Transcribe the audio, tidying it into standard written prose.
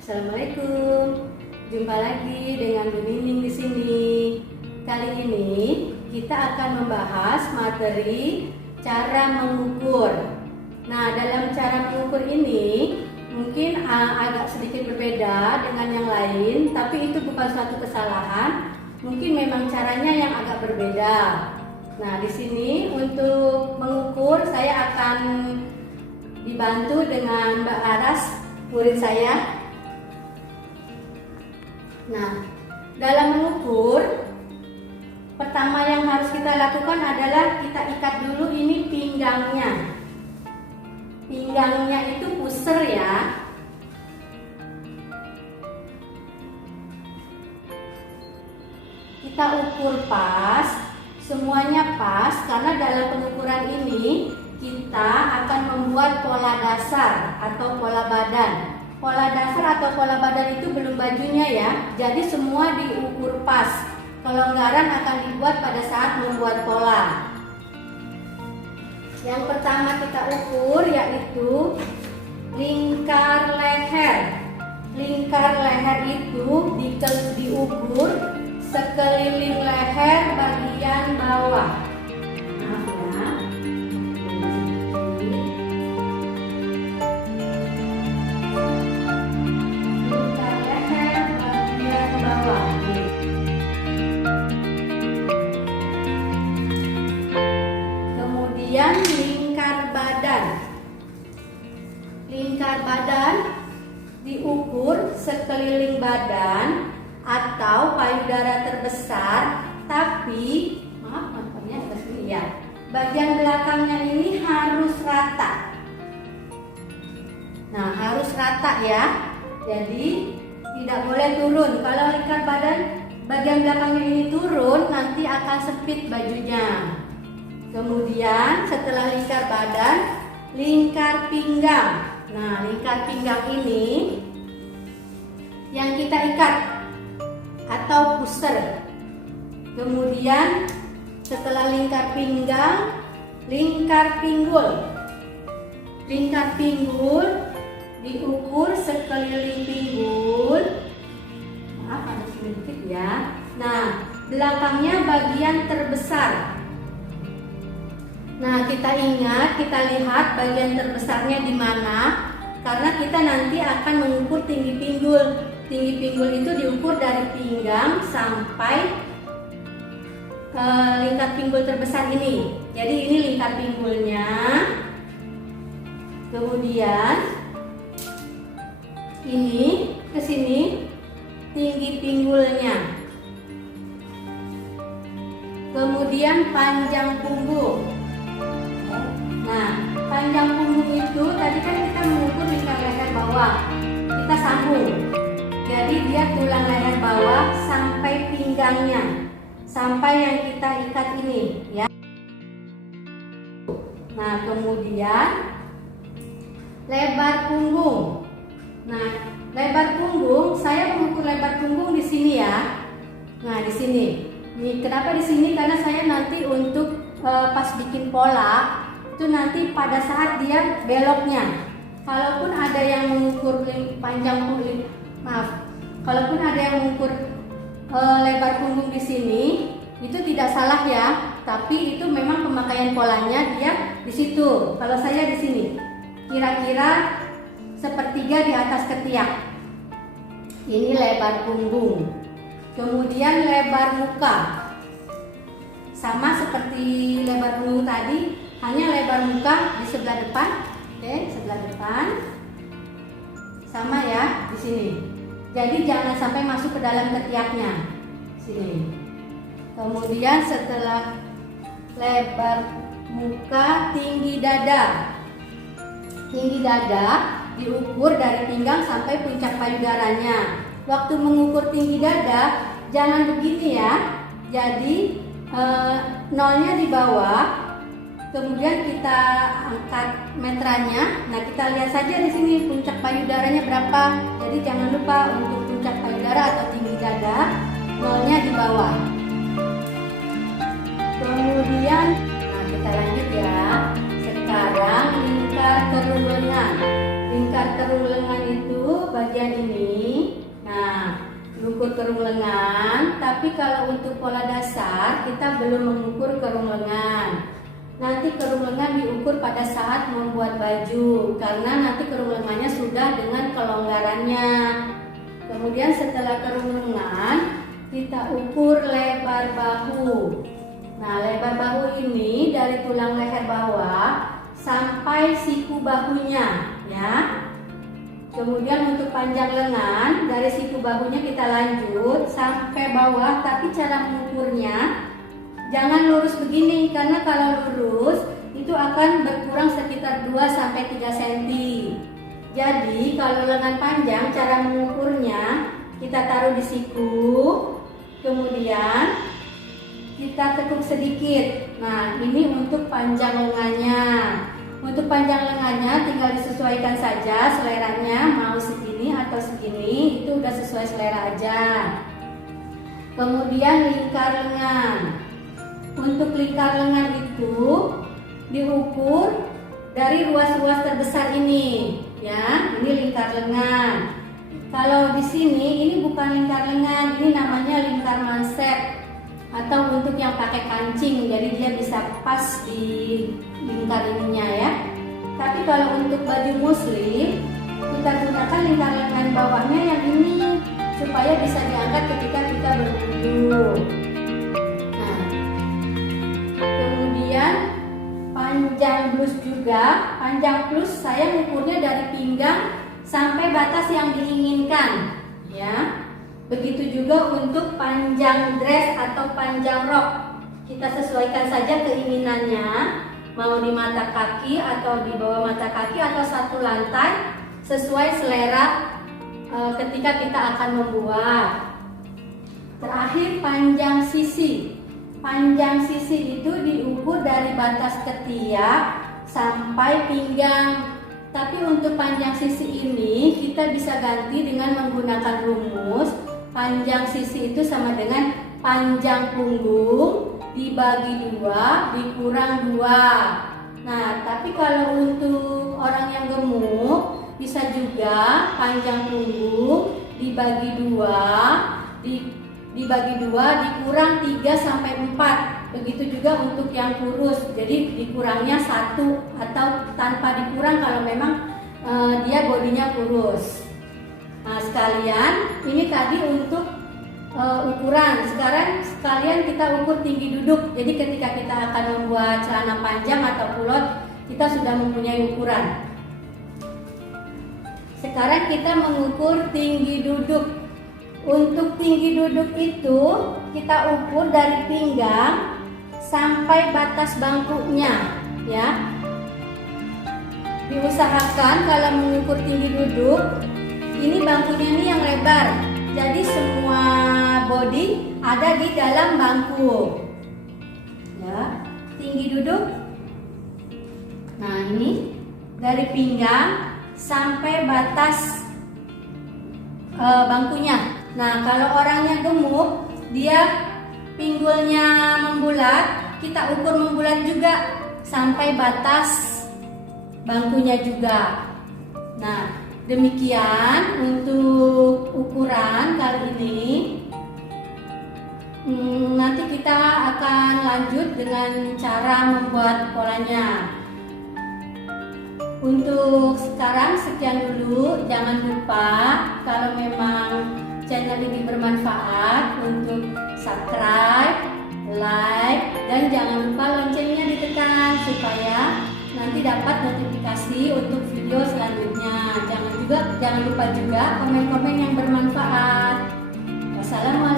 Assalamualaikum. Jumpa lagi dengan Bu Nining di sini. Kali ini kita akan membahas materi cara mengukur. Nah, dalam cara mengukur ini mungkin agak sedikit berbeda dengan yang lain, tapi itu bukan suatu kesalahan. Mungkin memang caranya yang agak berbeda. Nah, di sini untuk mengukur saya akan dibantu dengan Mbak Laras, murid saya. Nah, dalam mengukur, pertama yang harus kita lakukan adalah kita ikat dulu ini pinggangnya. Pinggangnya itu pusar ya. Kita ukur pas, semuanya pas, karena dalam pengukuran ini kita akan membuat pola dasar atau pola badan. Pola dasar atau pola badan itu belum bajunya ya, jadi semua diukur pas. Kelonggaran akan dibuat pada saat membuat pola. Yang pertama kita ukur yaitu lingkar leher. Lingkar leher itu diukur sekeliling leher bagian bawah. Kemudian lingkar badan. Lingkar badan diukur sekeliling badan atau payudara terbesar, tapi bagian belakangnya ini harus rata. Nah, harus rata ya. Jadi tidak boleh turun. Kalau lingkar badan bagian belakangnya ini turun, nanti akan sempit bajunya. Kemudian setelah lingkar badan, lingkar pinggang. Nah, lingkar pinggang ini yang kita ikat atau pusar. Kemudian setelah lingkar pinggang, lingkar pinggul. Lingkar pinggul diukur sekeliling pinggul. Maaf, ada sedikit ya. Nah, belakangnya bagian terbesar. Nah, kita ingat, kita lihat bagian terbesarnya di mana, karena kita nanti akan mengukur tinggi pinggul. Tinggi pinggul itu diukur dari pinggang sampai lingkar pinggul terbesar ini. Jadi ini lingkar pinggulnya. Kemudian ini ke sini tinggi pinggulnya. Kemudian panjang punggung. Nah, panjang punggung itu tadi kan kita mengukur lingkar leher bawah. Kita sambung. Jadi dia tulang leher bawah sampai pinggangnya. Sampai yang kita ikat ini ya. Nah, kemudian lebar punggung. Nah, lebar punggung, saya mengukur lebar punggung di sini ya. Nah, di sini. Ini kenapa di sini? Karena saya nanti untuk pas bikin pola itu nanti pada saat dia beloknya. Kalaupun ada yang mengukur panjang punggung, kalaupun ada yang mengukur lebar punggung di sini, itu tidak salah ya. Tapi itu memang pemakaian polanya dia di situ. Kalau saya di sini, kira-kira sepertiga di atas ketiak. Ini lebar punggung. Kemudian lebar muka, sama seperti lebar punggung tadi. Hanya lebar muka di sebelah depan, oke, sebelah depan, sama ya di sini. Jadi jangan sampai masuk ke dalam ketiaknya, sini. Kemudian setelah lebar muka, tinggi dada. Tinggi dada diukur dari pinggang sampai puncak payudaranya. Waktu mengukur tinggi dada jangan begini ya. Jadi nolnya di bawah. Kemudian kita angkat meterannya. Nah, kita lihat saja di sini puncak payudaranya berapa. Jadi jangan lupa untuk puncak payudara atau tinggi dada, nolnya di bawah. Kemudian, nah kita lanjut ya. Sekarang lingkar terung lengan. Lingkar terung lengan itu bagian ini kerung lengan, tapi kalau untuk pola dasar kita belum mengukur kerung lengan. Nanti kerung lengan diukur pada saat membuat baju, karena nanti kerung lengannya sudah dengan kelonggarannya. Kemudian setelah kerung lengan, kita ukur lebar bahu. Nah, lebar bahu ini dari tulang leher bawah sampai siku bahunya, ya. Kemudian untuk panjang lengan, dari siku bahunya kita lanjut sampai bawah, tapi cara mengukurnya jangan lurus begini, karena kalau lurus itu akan berkurang sekitar 2-3 cm. Jadi kalau lengan panjang, cara mengukurnya kita taruh di siku, kemudian kita tekuk sedikit. Nah, ini untuk panjang lengannya. Untuk panjang lengannya tinggal disesuaikan saja seleranya, mau segini atau segini, itu udah sesuai selera aja. Kemudian lingkar lengan. Untuk lingkar lengan itu diukur dari ruas-ruas terbesar ini, ya. Ini lingkar lengan. Kalau di sini ini bukan lingkar lengan, ini namanya lingkar manset atau untuk yang pakai kancing, jadi dia bisa pas di lingkar ininya, ya. Tapi kalau untuk baju muslim kita gunakan lingkar lengan bawahnya yang ini supaya bisa diangkat ketika kita berwudu. Nah, kemudian panjang blus juga. Panjang blus saya ukurnya dari pinggang sampai batas yang diinginkan, ya. Begitu juga untuk panjang dress atau panjang rok. Kita sesuaikan saja keinginannya, mau di mata kaki atau di bawah mata kaki atau satu lantai, sesuai selera ketika kita akan membuat. Terakhir, panjang sisi. Panjang sisi itu diukur dari batas ketiak sampai pinggang. Tapi untuk panjang sisi ini kita bisa ganti dengan menggunakan rumus. Panjang sisi itu sama dengan panjang punggung dibagi 2 dikurang 2. Nah, tapi kalau untuk orang yang gemuk bisa juga panjang punggung dibagi 2 dibagi 2 dikurang 3 sampai 4. Begitu juga untuk yang kurus. Jadi dikurangnya 1 atau tanpa dikurang kalau memang dia bodinya kurus. Nah, sekalian ini tadi untuk ukuran. Sekarang sekalian kita ukur tinggi duduk. Jadi ketika kita akan membuat celana panjang atau kulot, kita sudah mempunyai ukuran. Sekarang kita mengukur tinggi duduk. Untuk tinggi duduk itu kita ukur dari pinggang sampai batas bangkunya, ya. Diusahakan kalau mengukur tinggi duduk, ini bangkunya ini yang lebar, jadi semua body ada di dalam bangku, ya. Tinggi duduk. Nah, ini dari pinggang sampai batas bangkunya. Nah, kalau orangnya gemuk, dia pinggulnya membulat, kita ukur membulat juga sampai batas bangkunya juga. Nah, demikian untuk ukuran kali ini. Nanti kita akan lanjut dengan cara membuat polanya. Untuk sekarang sekian dulu. Jangan lupa kalau memang channel ini bermanfaat untuk subscribe, like, dan jangan lupa loncengnya ditekan supaya nanti dapat notifikasi untuk video selanjutnya. Jangan lupa juga komen-komen yang bermanfaat. Wassalamualaikum.